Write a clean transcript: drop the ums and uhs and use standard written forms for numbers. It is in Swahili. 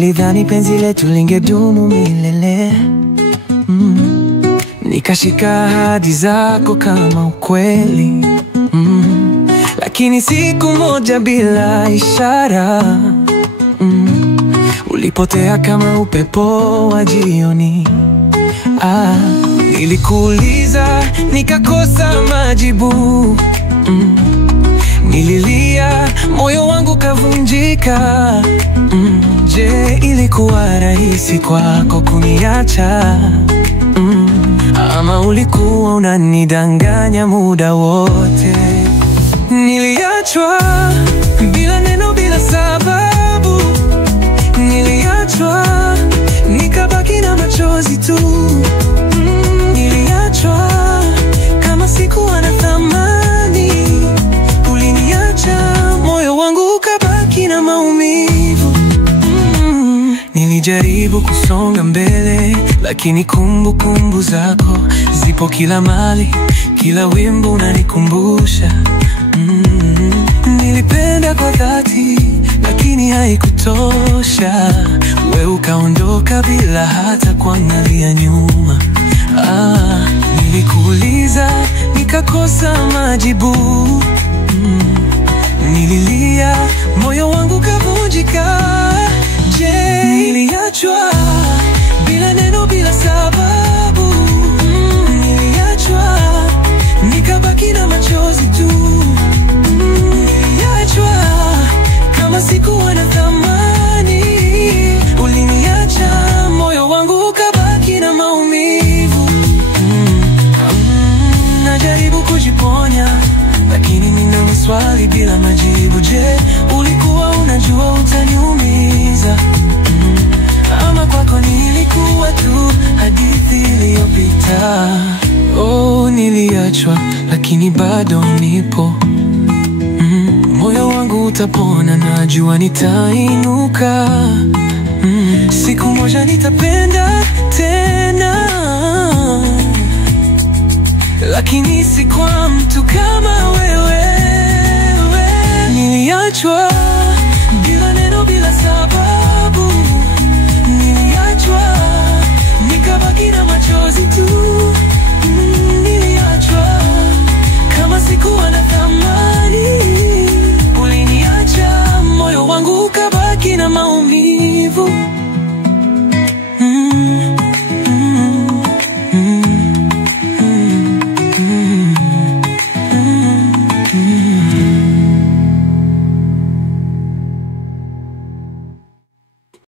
Nilidhani penzi letu lingedumu milele. Nikashika ahadi zako kama ukweli. Lakini siku moja bila ishara, ulipotea kama upepo wa jioni. Nilikuuliza nikakosa majibu. Nililia, moyo wangu kavunjika. Je, ilikuwa rahisi kwako kuniacha? Ama ulikuwa unanidanganya muda wote? Niliachwa bila neno, bila sababu. Niliachwa nikabaki na machozi tu. Niliachwa kama sikuwa na thamani. Uliniacha, moyo wangu ukabaki na maumivu. Nilijaribu kusonga mbele, lakini kumbukumbu zako zipo kila mahali. Kila wimbo unanikumbusha. Nilipenda kwa dhati, lakini haikutosha. Wewe ukaondoka bila hata kuangalia nyuma. Nilikuuliza nikakosa majibu. Nililia, moyo wangu kavunjika. Je, niliachwa bila neno, bila sababu. Niliachwa nikabaki na machozi tu. Niliachwa kama sikuwa na thamani. Uliniacha, moyo wangu ukabaki na maumivu. Najaribu kujiponya, lakini nina maswali bila majibu. Je, ulikuwa unajua utaniumiza? Ama kwako nilikuwa tu hadithi iliyopita? Niliachwa, lakini bado nipo. Moyo wangu utapona, najua nitainuka. Siku moja nitapenda tena, lakini si kwa mtu kama wewe. Niliachwa